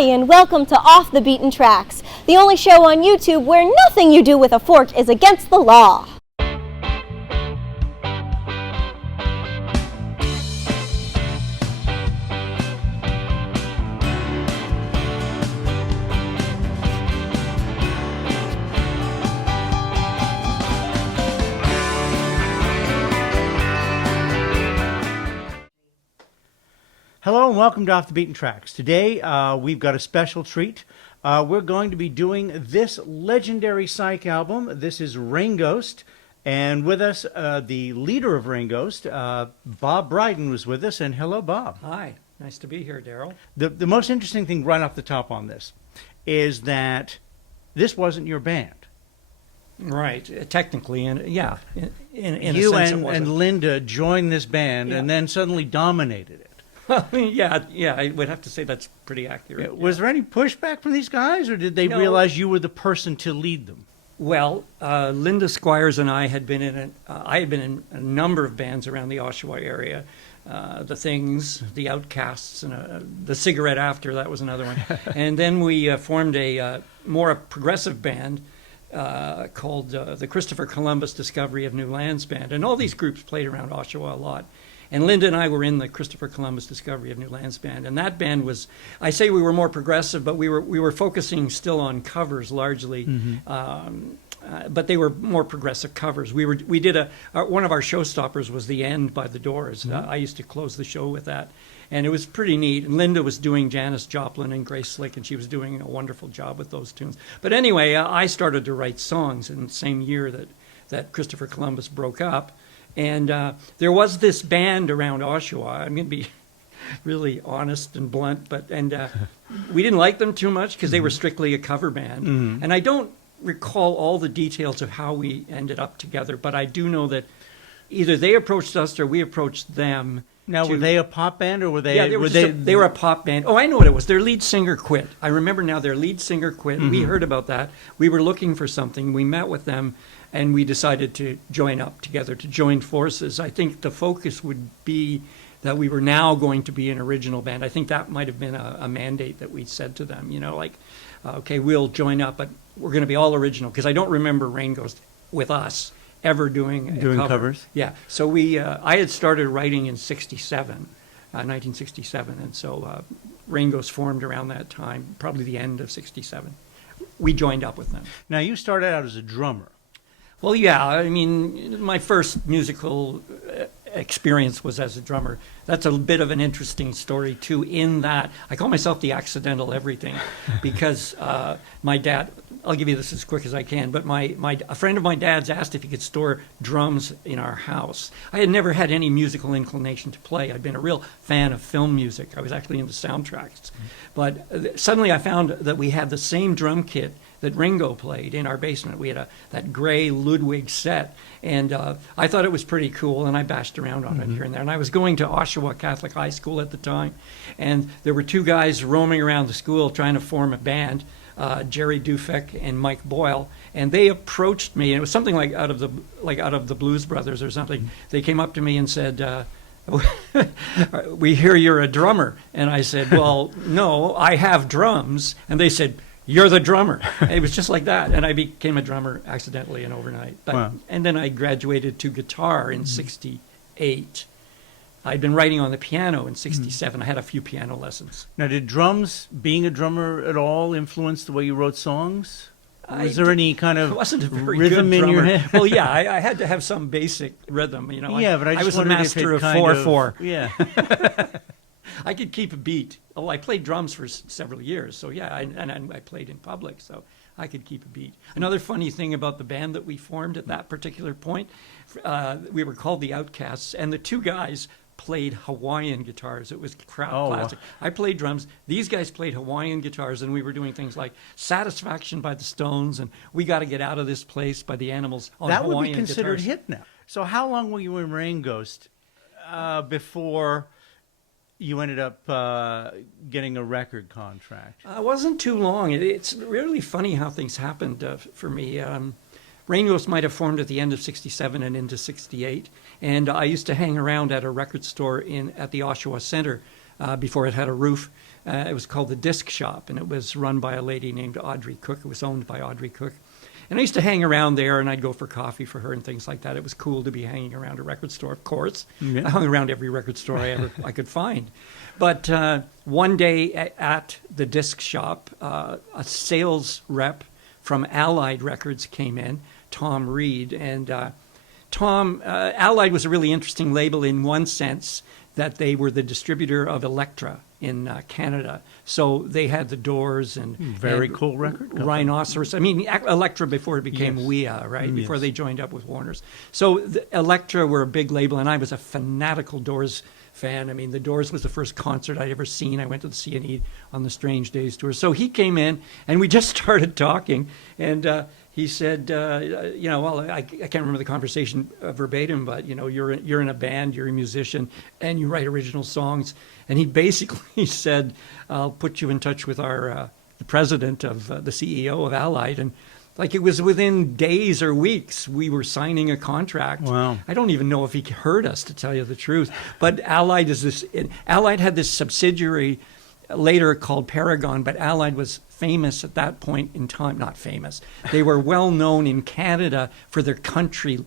Hi, and welcome to Off the Beaten Tracks, the only show on YouTube where nothing you do with a fork is against the law. Hello and welcome to Off the Beaten Tracks. Today we've got a special treat. We're going to be doing this legendary psych album. This is Rain Ghost, and with us the leader of Rain Ghost, Bob Bryden, was with us. And hello, Bob. Hi, nice to be here, Daryl. The most interesting thing right off the top on this is that this wasn't your band. Right, technically, and yeah, in You a sense and Linda joined this band and then suddenly dominated it. yeah, I would have to say that's pretty accurate. Was there any pushback from these guys, or did they realize you were the person to lead them? Well, Linda Squires and I had been in a number of bands around the Oshawa area. The Things, the Outcasts, and the Cigarette After, that was another one. And then we formed a more progressive band called the Christopher Columbus Discovery of New Lands Band. And all these groups played around Oshawa a lot. And Linda and I were in the Christopher Columbus Discovery of New Lands Band, and that band was, I say we were more progressive, but we were focusing still on covers largely, but they were more progressive covers. We did one of our showstoppers was The End by The Doors. I used to close the show with that, and it was pretty neat. And Linda was doing Janis Joplin and Grace Slick, and she was doing a wonderful job with those tunes. But anyway, I started to write songs in the same year that Christopher Columbus broke up. And there was this band around Oshawa. I'm going to be really honest and blunt, and we didn't like them too much because they were strictly a cover band. And I don't recall all the details of how we ended up together, but I do know that either they approached us or we approached them. Now, were they a pop band, or were they? Yeah, they were a pop band. Oh, I know what it was. Their lead singer quit. I remember now. Their lead singer quit. We heard about that. We were looking for something. We met with them, and we decided to join up together, to join forces. I think the focus would be that we were now going to be an original band. I think that might have been a mandate that we said to them. You know, like, okay, we'll join up, but we're going to be all original. Because I don't remember Rain Ghost with us ever doing cover. Covers. Yeah, so I had started writing in 1967, and so Rain Ghost formed around that time, probably the end of 67. We joined up with them. Now, you started out as a drummer. Well, yeah, I mean, my first musical experience was as a drummer. That's a bit of an interesting story, too, in that I call myself the accidental everything because my dad, I'll give you this as quick as I can, but a friend of my dad's asked if he could store drums in our house. I had never had any musical inclination to play. I'd been a real fan of film music. I was actually into soundtracks. But suddenly I found that we had the same drum kit that Ringo played in our basement. We had that gray Ludwig set, and I thought it was pretty cool, and I bashed around on it here and there. And I was going to Oshawa Catholic High School at the time, and there were two guys roaming around the school trying to form a band, Jerry Dufek and Mike Boyle, and they approached me, and it was something like out of the Blues Brothers or something. They came up to me and said, we hear you're a drummer. And I said, well, no, I have drums. And they said, you're the drummer. And it was just like that. And I became a drummer accidentally and overnight. And then I graduated to guitar in 68. I'd been writing on the piano in 67. I had a few piano lessons. Now, did drums, being a drummer at all, influence the way you wrote songs? Was there any kind of rhythm in your head? Well, yeah, I had to have some basic rhythm. You know, yeah, but I was a master of 4/4. Yeah. I could keep a beat. Oh, I played drums for several years, so yeah, and I played in public, so I could keep a beat. Another funny thing about the band that we formed at that particular point, we were called the Outcasts, and the two guys played Hawaiian guitars. It was classic. I played drums. These guys played Hawaiian guitars, and we were doing things like Satisfaction by the Stones and We Gotta Get Out of This Place by the Animals on that Hawaiian would be considered guitars. Hit now. So how long were you in Rain Ghost before you ended up getting a record contract? It wasn't too long. It's really funny how things happened for me. Rain Ghost might have formed at the end of 67 and into 68. And I used to hang around at a record store at the Oshawa Center before it had a roof. It was called the Disc Shop, and it was run by a lady named Audrey Cook. It was owned by Audrey Cook. And I used to hang around there, and I'd go for coffee for her and things like that. It was cool to be hanging around a record store, of course. Yeah. I hung around every record store I could find. But one day at the Disc Shop, a sales rep from Allied Records came in, Tom Reed. And Allied was a really interesting label in one sense, that they were the distributor of Elektra in Canada. So they had the Doors and Very and cool record company. Rhinoceros. I mean, Elektra before it became Yes. WEA, right? Before Yes. they joined up with Warner's. So Elektra were a big label, and I was a fanatical Doors fan. I mean, the Doors was the first concert I'd ever seen. I went to the C&E on the Strange Days tour. So he came in, and we just started talking, and he said, well, I can't remember the conversation verbatim, but, you're in a band, you're a musician, and you write original songs. And he basically said, I'll put you in touch with the president of the CEO of Allied. And like it was within days or weeks, we were signing a contract. Wow. I don't even know if he heard us, to tell you the truth. But Allied had this subsidiary later called Paragon, but Allied was famous at that point in time. Not famous. They were well known in Canada for their country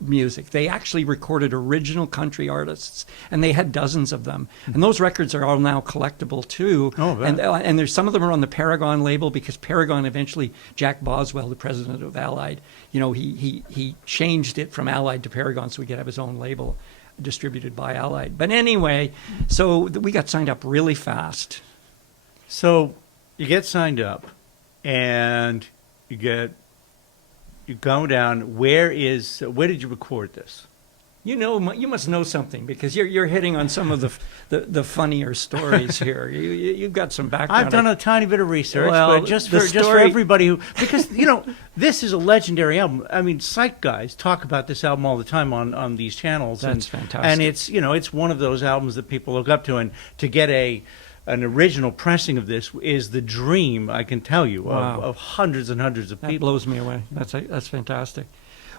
music. They actually recorded original country artists, and they had dozens of them. And those records are all now collectible too. Oh, right. And there's some of them are on the Paragon label, because Paragon eventually, Jack Boswell, the president of Allied, he changed it from Allied to Paragon so he could have his own label distributed by Allied. But anyway, so we got signed up really fast. So you get signed up, and you go down. Where did you record this? You must know something, because you're hitting on some of the funnier stories here. You've got some background. I've done a tiny bit of research, Well, but just the for story- everybody because this is a legendary album. I mean, Psych guys talk about this album all the time on these channels. That's and, fantastic. And it's one of those albums that people look up to, and to get an original pressing of this is the dream, I can tell you, Wow. of hundreds and hundreds of That people. blows me away. That's fantastic.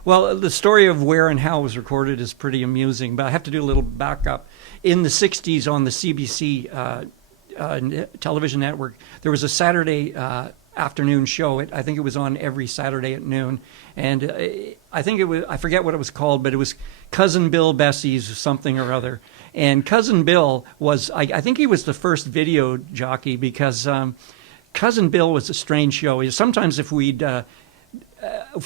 Well, the story of where and how it was recorded is pretty amusing, but I have to do a little backup. In the 60s on the CBC television network, there was a Saturday afternoon show. I think it was on every Saturday at noon. And I forget what it was called, but it was Cousin Bill Bessie's something or other. And Cousin Bill was, I think he was the first video jockey, because Cousin Bill was a strange show. Sometimes if we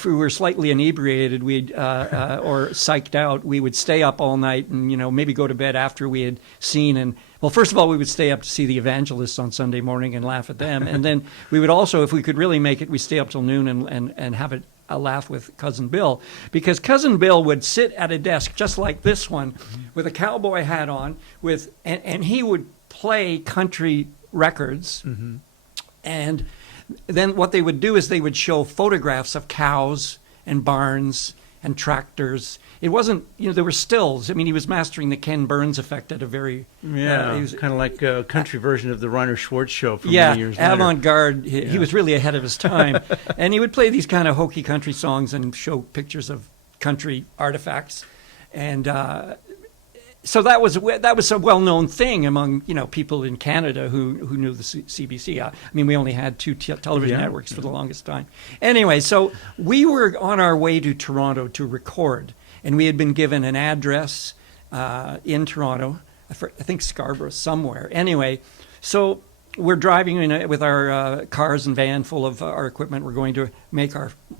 were slightly inebriated, or psyched out, we would stay up all night and, maybe go to bed after we had seen. And well, first of all, we would stay up to see the evangelists on Sunday morning and laugh at them. And then we would also, if we could really make it, we'd stay up till noon and have a laugh with Cousin Bill, because Cousin Bill would sit at a desk just like this one with a cowboy hat on and he would play country records. Mm-hmm. And then what they would do is they would show photographs of cows and barns and tractors. It wasn't, there were stills. I mean, he was mastering the Ken Burns effect at a very... Yeah, he was kind of like a country version of the Reiner Schwartz show from yeah, many years later. avant-garde. He was really ahead of his time. And he would play these kind of hokey country songs and show pictures of country artifacts. And so that was a well-known thing among people in Canada who knew the CBC. I mean, we only had two television networks for the longest time. Anyway, so we were on our way to Toronto to record, and we had been given an address in Toronto. I think Scarborough somewhere. Anyway, so we're driving with our cars and van full of our equipment. We're going to make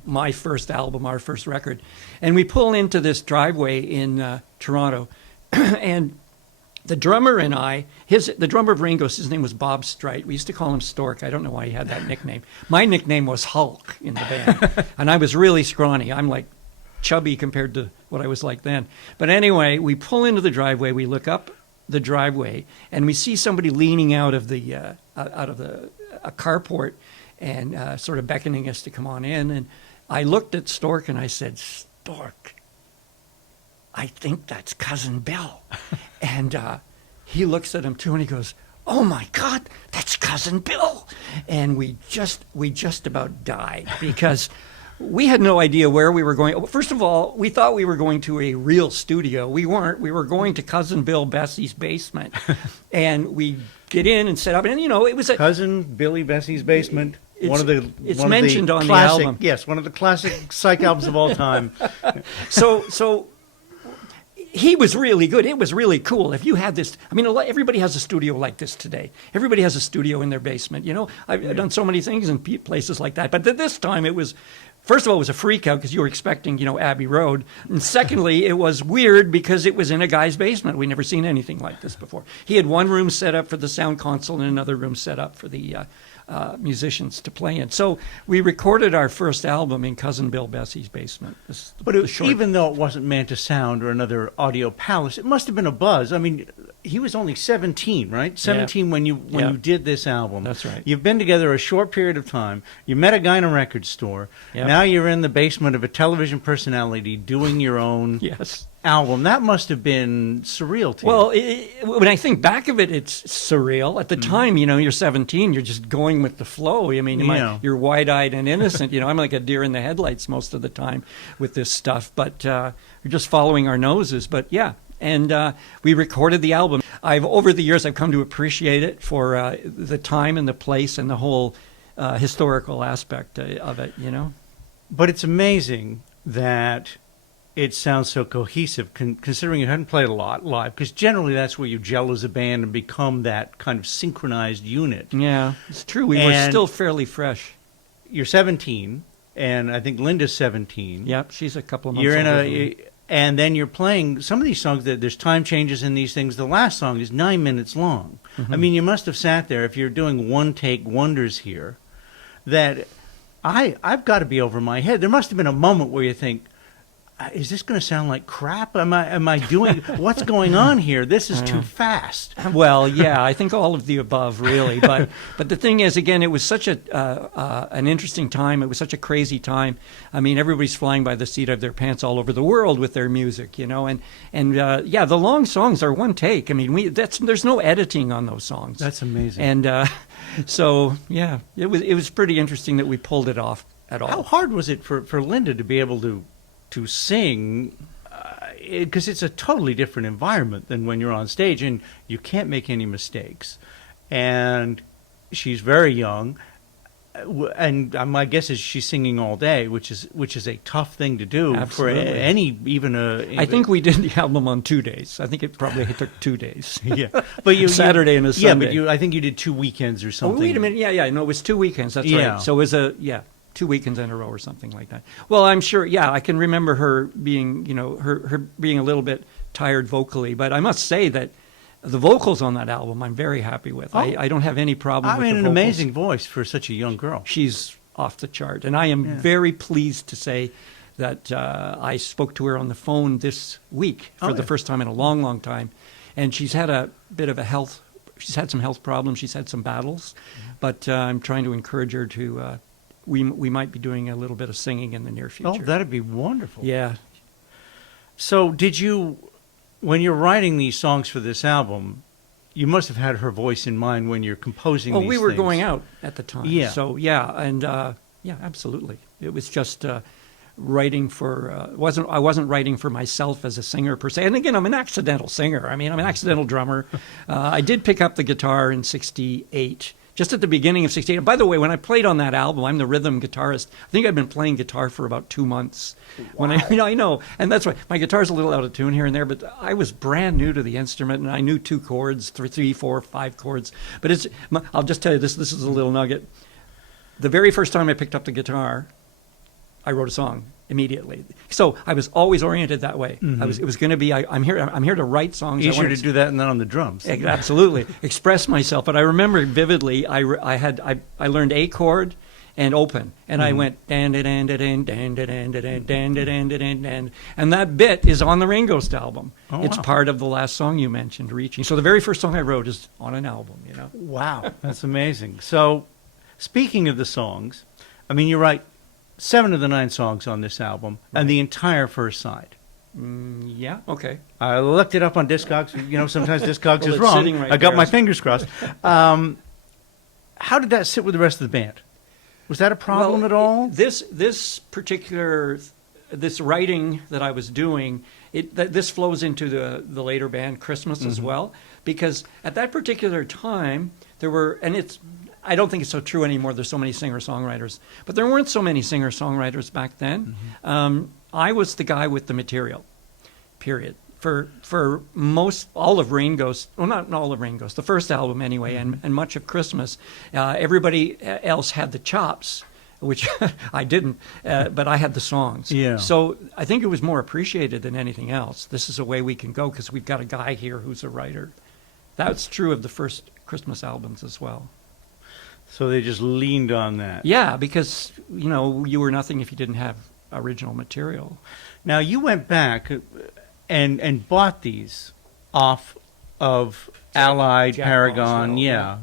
my first album, our first record, and we pull into this driveway in Toronto. And the drummer and the drummer of Ringo's, his name was Bob Strite. We used to call him Stork. I don't know why he had that nickname. My nickname was Hulk in the band. And I was really scrawny. I'm like chubby compared to what I was like then. But anyway, we pull into the driveway. We look up the driveway, and we see somebody leaning out of a carport and sort of beckoning us to come on in. And I looked at Stork and I said, Stork, I think that's Cousin Bill. And he looks at him too, and he goes, oh my God, that's Cousin Bill. And we just about died, because we had no idea where we were going. First of all, we thought we were going to a real studio. We weren't. We were going to Cousin Bill Bessie's basement. And we get in and set up. And, it was a... Cousin Billy Bessie's basement. It's mentioned on the classic, album. Yes, one of the classic psych albums of all time. So he was really good. It was really cool. If you had this, everybody has a studio like this today. Everybody has a studio in their basement. I've done so many things in places like that. But this time it was, first of all, it was a freak out because you were expecting, Abbey Road. And secondly, it was weird because it was in a guy's basement. We'd never seen anything like this before. He had one room set up for the sound console and another room set up for the musicians to play in. So we recorded our first album in Cousin Bill Bessie's basement. Even though it wasn't Manta Sound or another audio palace, it must have been a buzz. I mean, he was only 17, right? 17 when you did this album. That's right. You've been together a short period of time. You met a guy in a record store. Yep. Now you're in the basement of a television personality doing your own album. That must have been surreal to you. Well, when I think back of it, it's surreal. At the time, you're 17, you're just going with the flow. You're wide-eyed and innocent. I'm like a deer in the headlights most of the time with this stuff, but we're just following our noses. But yeah, and we recorded the album. Over the years, I've come to appreciate it for the time and the place and the whole historical aspect of it, But it's amazing that it sounds so cohesive, considering you hadn't played a lot live, because generally that's where you gel as a band and become that kind of synchronized unit. Yeah, it's true. We were still fairly fresh. You're 17, and I think Linda's 17. Yep, she's a couple of months and then you're playing some of these songs that there's time changes in these things. The last song is 9 minutes long. Mm-hmm. You must have sat there, if you're doing one-take wonders here, that I've got to be over my head. There must have been a moment where you think, is this going to sound like crap? Am I doing what's going on here? This is too fast. Well, yeah, I think all of the above, really. But the thing is, again, it was such an interesting time. It was such a crazy time. Everybody's flying by the seat of their pants all over the world with their music, and the long songs are one take. There's no editing on those songs. That's amazing. And so yeah, it was pretty interesting that we pulled it off at all. How hard was it for Linda to be able to sing, because it's a totally different environment than when you're on stage, and you can't make any mistakes. And she's very young, and my guess is she's singing all day, which is a tough thing to do. Absolutely. For any even a. I think we did the album on 2 days. I think it probably took 2 days. Yeah, but Saturday and a Sunday. Yeah, but I think you did 2 weekends or something. Oh, wait a minute. Yeah. No, it was 2 weekends. That's right. So it was 2 weekends in a row or something like that. Well, I'm sure, I can remember her being, her being a little bit tired vocally, but I must say that the vocals on that album I'm very happy with. I don't have any problem with the vocals. An amazing voice for such a young girl. She's off the chart, and I am very pleased to say that I spoke to her on the phone this week for the first time in a long, long time, and she's had a bit of she's had some health problems, she's had some battles, but I'm trying to encourage her to... We might be doing a little bit of singing in the near future. Oh, that'd be wonderful. Yeah. So when you're writing these songs for this album, you must have had her voice in mind when you're composing these things. Oh, we were going out at the time. Yeah. So, absolutely. It was just writing for, I wasn't writing for myself as a singer per se. And again, I'm an accidental singer. I'm an accidental drummer. I did pick up the guitar in 1968. Just at the beginning of 1968. And by the way, when I played on that album, I'm the rhythm guitarist. I think I've been playing guitar for about 2 months. Wow. I know. And that's why my guitar's a little out of tune here and there, but I was brand new to the instrument, and I knew 2 chords, 3, 4, 5 chords. But I'll just tell you, this is a little nugget. The very first time I picked up the guitar, I wrote a song immediately. So I was always oriented that way. Mm-hmm. It was going to be, I'm here to write songs. Easier to do that than on the drums. Absolutely. Express myself. But I remember vividly, I learned A chord and open. And I went, dan da dan da dan dan da dan da dan dan da dan da dan dan. And that bit is on the Rain Ghost album. Oh, it's part of the last song you mentioned, Reaching. So the very first song I wrote is on an album, Wow. That's amazing. So speaking of the songs, you write 7 of the 9 songs on this album, and the entire first side. Yeah, okay. I looked it up on Discogs. Sometimes Discogs is it's wrong. sitting right I got there. my fingers crossed. How did that sit with the rest of the band? Was that a problem at all? This writing that I was doing, this flows into the later band Christmas as well, because at that particular time there were, and I don't think it's so true anymore. There's so many singer-songwriters, but there weren't so many singer-songwriters back then. I was the guy with the material, period. For all of Rain Ghost, well, not all of Rain Ghost, the first album anyway, and much of Christmas, everybody else had the chops, which I didn't, but I had the songs. Yeah. So I think it was more appreciated than anything else. This is a way we can go because we've got a guy here who's a writer. That's true of the first Christmas albums as well. So they just leaned on that. Yeah, because, you were nothing if you didn't have original material. Now, you went back and bought these off of Allied, Jack Paragon, Boswell,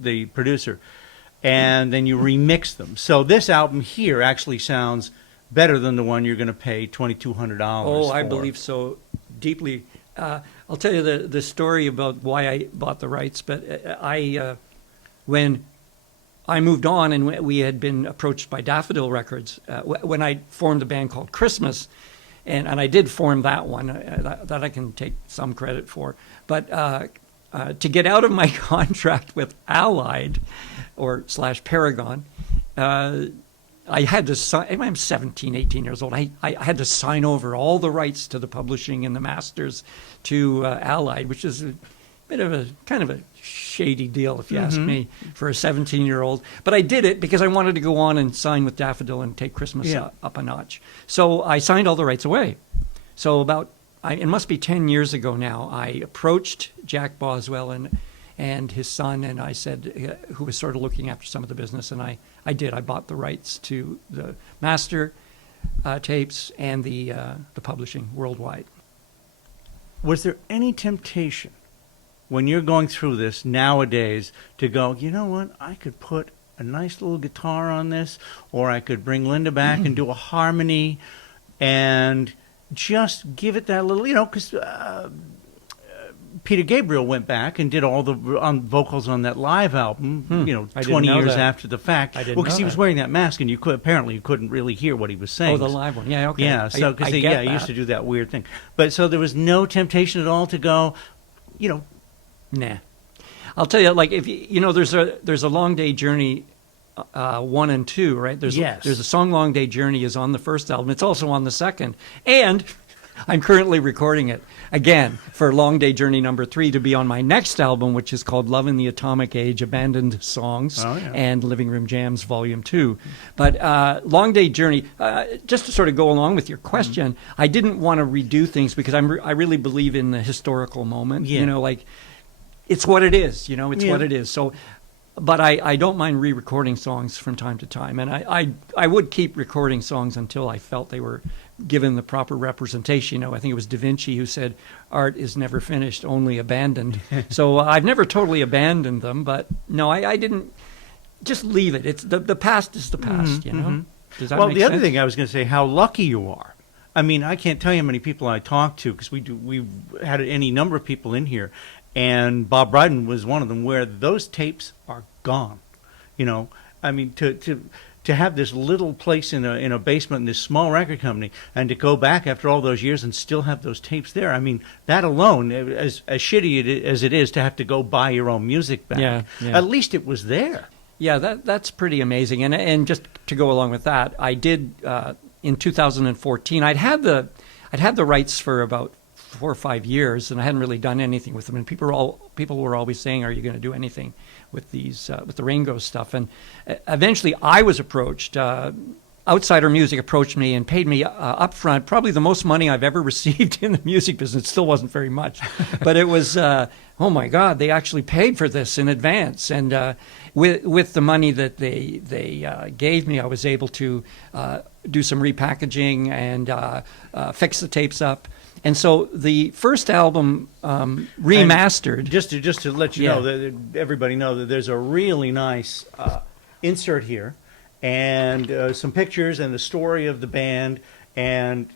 the producer, and then you remixed them. So this album here actually sounds better than the one you're going to pay $2,200 Oh, for. I believe so deeply. I'll tell you the story about why I bought the rights, but when I moved on and we had been approached by Daffodil Records, when I formed a band called Christmas, and I did form that one, that I can take some credit for. But to get out of my contract with Allied or / Paragon, I had to sign, I'm 17, 18 years old. I had to sign over all the rights to the publishing and the masters to Allied, which is a bit of a kind of a shady deal, if you ask me, for a 17-year-old. But I did it because I wanted to go on and sign with Daffodil and take Christmas up a notch. So I signed all the rights away. So it must be 10 years ago now, I approached Jack Boswell and his son, and I said, who was sort of looking after some of the business, and I did. I bought the rights to the master tapes and the publishing worldwide. Was there any temptation when you're going through this nowadays to go, you know what, I could put a nice little guitar on this, or I could bring Linda back and do a harmony and just give it that little, because Peter Gabriel went back and did all the vocals on that live album, 20 years after the fact. I didn't because he know was that. wearing that mask, and you couldn't really hear what he was saying. Oh, the live one. Yeah, okay. Yeah, so because he used to do that weird thing. But so there was no temptation at all to go, Nah. I'll tell you, like, if there's a Long Day Journey 1 and 2, right? There's a song Long Day Journey is on the first album. It's also on the second. And I'm currently recording it again for Long Day Journey number 3 to be on my next album, which is called Love in the Atomic Age, Abandoned Songs and Living Room Jams Volume 2. But Long Day Journey, just to sort of go along with your question, I didn't want to redo things because I really believe in the historical moment. It's what it is, what it is. So, but I don't mind re-recording songs from time to time. And I would keep recording songs until I felt they were given the proper representation. I think it was Da Vinci who said, art is never finished, only abandoned. So I've never totally abandoned them, but no, I didn't. Just leave it. It's the past is the past, Does that make sense? Well, the other thing I was going to say, how lucky you are. I mean, I can't tell you how many people I talked to, because we've had any number of people in here, and Bob Bryden was one of them, where those tapes are gone. I mean, to have this little place in a basement in this small record company, and to go back after all those years and still have those tapes there. I mean, that alone, as shitty as it is to have to go buy your own music back, at least it was there. Yeah, that's pretty amazing. And just to go along with that, I did in 2014. I'd had the rights for about 4 or 5 years, and I hadn't really done anything with them. And people were always saying, "Are you going to do anything with these with the Rain Ghost stuff?" And eventually, I was approached. Outsider Music approached me and paid me up front, probably the most money I've ever received in the music business. It still wasn't very much, but it was, oh my God, they actually paid for this in advance. And with the money that they gave me, I was able to do some repackaging and fix the tapes up. And so the first album remastered. And just to let you know, that everybody know that there's a really nice insert here, and some pictures and the story of the band, and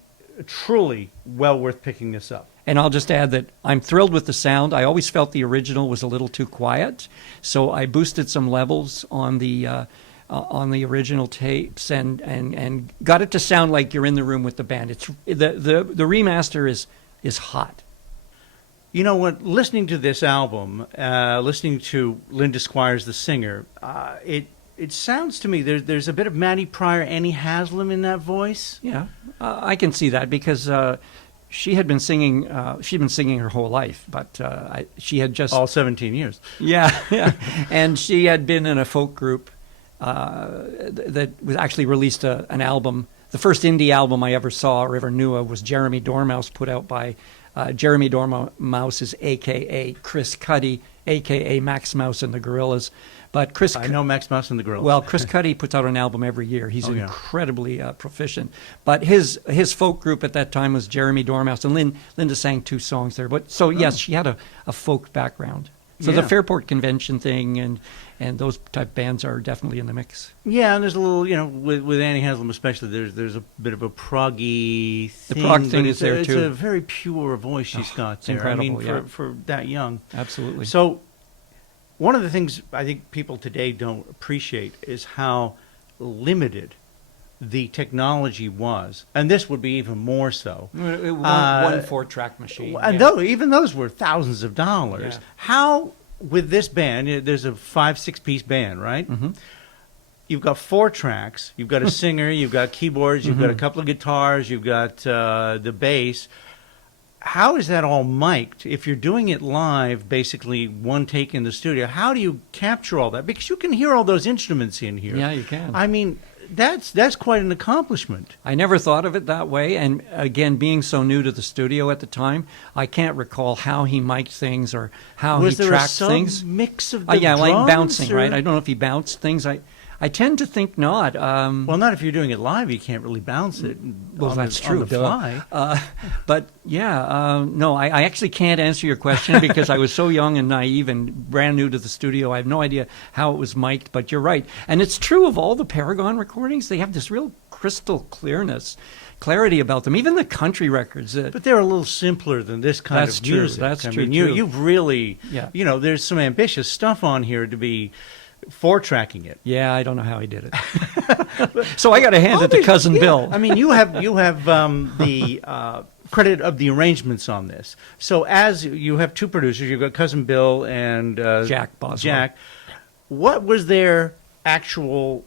truly well worth picking this up. And I'll just add that I'm thrilled with the sound. I always felt the original was a little too quiet, so I boosted some levels on the on the original tapes and got it to sound like you're in the room with the band. It's the remaster is hot. You know what? Listening to this album, listening to Linda Squires, the singer, it sounds to me there's a bit of Maddie Pryor, Annie Haslam in that voice. Yeah, I can see that because she had been singing. She'd been singing her whole life, but she had just All 17 years. Yeah, yeah, and she had been in a folk group that was actually released an album. The first indie album I ever saw or ever knew of was Jeremy Dormouse, put out by Jeremy Dormouse is a.k.a. Chris Cuddy, a.k.a. Max Mouse and the Gorillas. But I know Max Mouse and the Gorillas. Well, Chris Cuddy puts out an album every year. He's incredibly proficient. But his folk group at that time was Jeremy Dormouse, and Linda sang 2 songs there. But so yes, she had a folk background. So the Fairport Convention thing and those type bands are definitely in the mix. Yeah, and there's a little, with Annie Haslam especially, there's a bit of a proggy thing. The prog thing is there it's too. It's a very pure voice she's got there. Incredible, I mean, for that young. Absolutely. So one of the things I think people today don't appreciate is how limited the technology was, and this would be even more so. One 4-track machine. And even those were thousands of dollars. Yeah. How, with this band, there's a 5-6 piece band, right? Mm-hmm. You've got 4 tracks. You've got a singer. You've got keyboards. You've got a couple of guitars. You've got the bass. How is that all mic'd? If you're doing it live, basically one take in the studio, how do you capture all that? Because you can hear all those instruments in here. Yeah, you can. I mean, that's quite an accomplishment. I never thought of it that way. And again, being so new to the studio at the time, I can't recall how he mic'd things or how he tracked things. Was there a mix of the yeah, drums? like bouncing, or? right? I don't know if he bounced things. I tend to think not. Well, not if you're doing it live. You can't really bounce it. Well, that's true. On the fly. But yeah, no, I actually can't answer your question because I was so young and naive and brand new to the studio. I have no idea how it was mic'd, but you're right. And it's true of all the Paragon recordings. They have this real crystal clarity about them. Even the country records. But they're a little simpler than this kind of music. That's true. I mean, you've really, there's some ambitious stuff on here to be 4-tracking it. Yeah, I don't know how he did it. So I got to hand it to Cousin Bill. I mean, you have the credit of the arrangements on this. So as you have 2 producers, you've got Cousin Bill and Jack Boswell. Jack. What was their actual?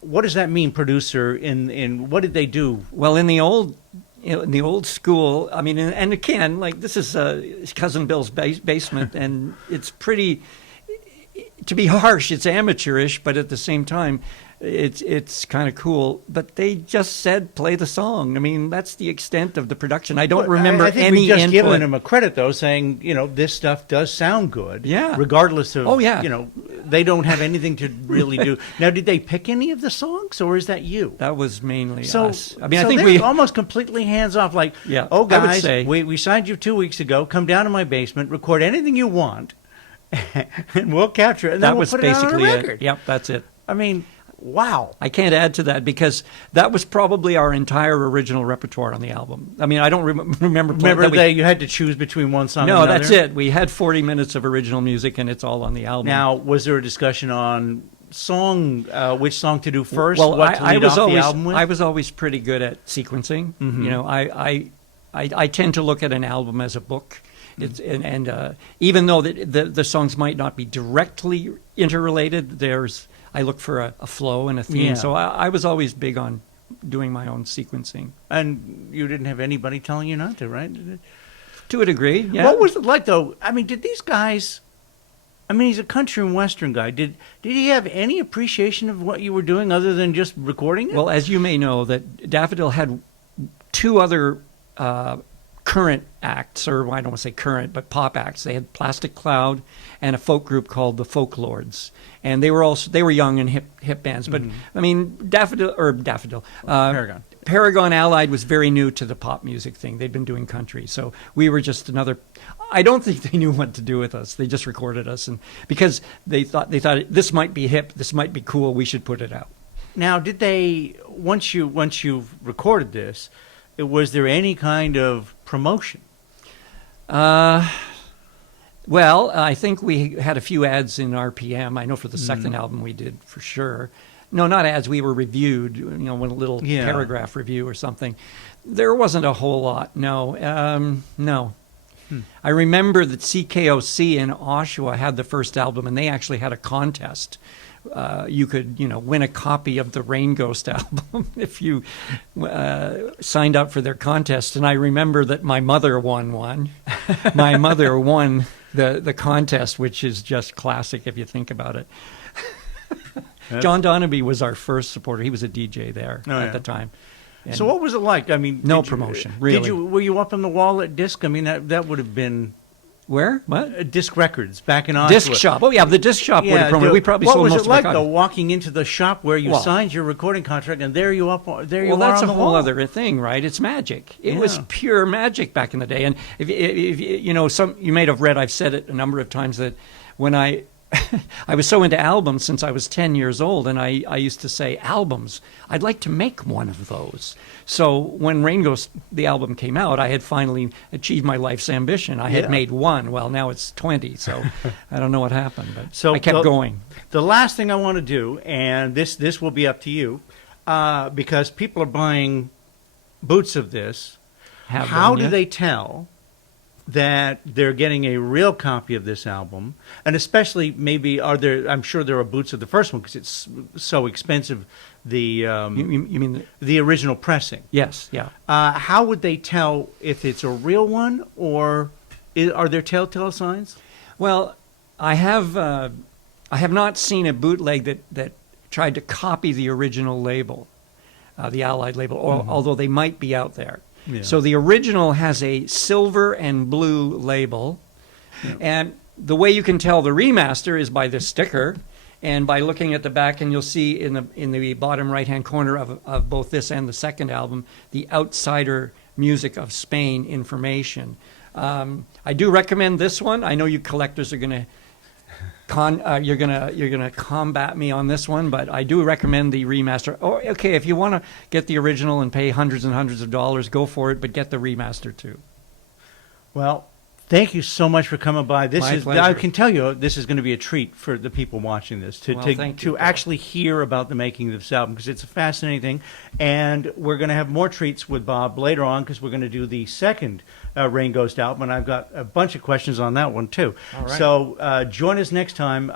What does that mean, producer? In what did they do? Well, in the old school, I mean, and again, like this is Cousin Bill's basement, and it's pretty. To be harsh, it's amateurish, but at the same time, it's kind of cool. But they just said, play the song. I mean, that's the extent of the production. I don't remember I think any we've just input. given them a credit, though, saying, this stuff does sound good. Yeah. Regardless of, Oh, yeah. they don't have anything to really do. Now, did they pick any of the songs, or is that you? That was mainly So, us. I mean, I so think they're we almost completely hands off. Like, Yeah, oh, I would guys, say. we signed you 2 weeks ago. Come down to my basement, record anything you want, and we'll capture it. And then that we'll was put it on basically a it. record. Yep, that's it. I mean, wow. I can't add to that because that was probably our entire original repertoire on the album. I mean, I don't remember. You had to choose between one song and No, another? that's it. We had 40 minutes of original music, and it's all on the album. Now, was there a discussion on which song to do first? Well, what to lead off the album with? I was always pretty good at sequencing. Mm-hmm. I tend to look at an album as a book. It's and even though the songs might not be directly interrelated, I look for a flow and a theme. Yeah. So I was always big on doing my own sequencing. And you didn't have anybody telling you not to, right? To a degree, yeah. What was it like, though? I mean, did these guys... I mean, he's a country and western guy. Did he have any appreciation of what you were doing other than just recording it? Well, as you may know, that Daffodil had 2 other current acts, or I don't want to say current, but pop acts. They had Plastic Cloud and a folk group called the Folk Lords, and they were young and hip bands. But I mean, Paragon Allied was very new to the pop music thing. They'd been doing country, so we were just another. I don't think they knew what to do with us. They just recorded us, and because they thought this might be hip, this might be cool, we should put it out. Now, did they once you've recorded this? Was there any kind of promotion? Well, I think we had a few ads in RPM. I know for the second album we did for sure. No, not ads. We were reviewed, with a little Yeah. paragraph review or something. There wasn't a whole lot, no. No. I remember that CKOC in Oshawa had the first album, and they actually had a contest. You could, win a copy of the Rain Ghost album if you signed up for their contest. And I remember that my mother won one. My mother won the contest, which is just classic if you think about it. John Donaby was our first supporter. He was a DJ there at the time. And so what was it like? I mean, no promotion, really. Were you up on the wall at Disc? I mean, that would have been... Where? What? Disc Records back in Oshawa. Disc shop. Oh, yeah, the disc shop would have promoted. We probably what sold was most it like, of our though, copies. walking into the shop where you signed your recording contract, and there you are Well, on that's the a whole wall? other thing, right? It's magic. It was pure magic back in the day. And if you may have read, I've said it a number of times, that when I was so into albums since I was 10 years old, and I used to say, albums, I'd like to make one of those. So when Rain Ghost, the album, came out, I had finally achieved my life's ambition. I had made one. Well, now it's 20, so I don't know what happened, but So I kept going. The last thing I want to do, and this will be up to you, because people are buying boots of this, how do they tell that they're getting a real copy of this album? And especially maybe I'm sure there are boots of the first one because it's so expensive, the You mean the original pressing. yes, yeah. How would they tell if it's a real one, or are there telltale signs? Well, I have not seen a bootleg that tried to copy the original label, the Allied label, although they might be out there. Yeah. So the original has a silver and blue label, and the way you can tell the remaster is by the sticker, and by looking at the back, and you'll see in the bottom right-hand corner of both this and the second album, the Outsider Music of Spain information. I do recommend this one. I know you collectors are going to you're gonna combat me on this one, but I do recommend the remaster. Or okay, if you want to get the original and pay hundreds and hundreds of dollars, go for it, but get the remaster too. Well, thank you so much for coming by. My I pleasure. can tell you this is going to be a treat for the people watching this Thank you, Paul. actually hear about the making of this album, because it's a fascinating thing. And we're going to have more treats with Bob later on, because we're going to do the second Rain Ghost album, and I've got a bunch of questions on that one too. All right. So join us next time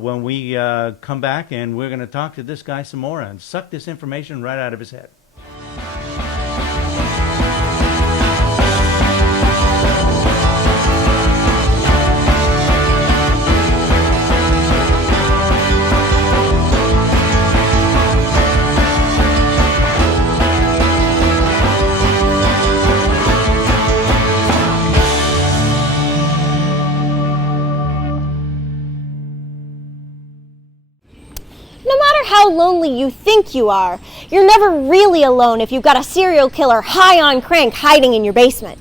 when we come back, and we're going to talk to this guy some more and suck this information right out of his head. No matter how lonely you think you are, you're never really alone if you've got a serial killer high on crank hiding in your basement.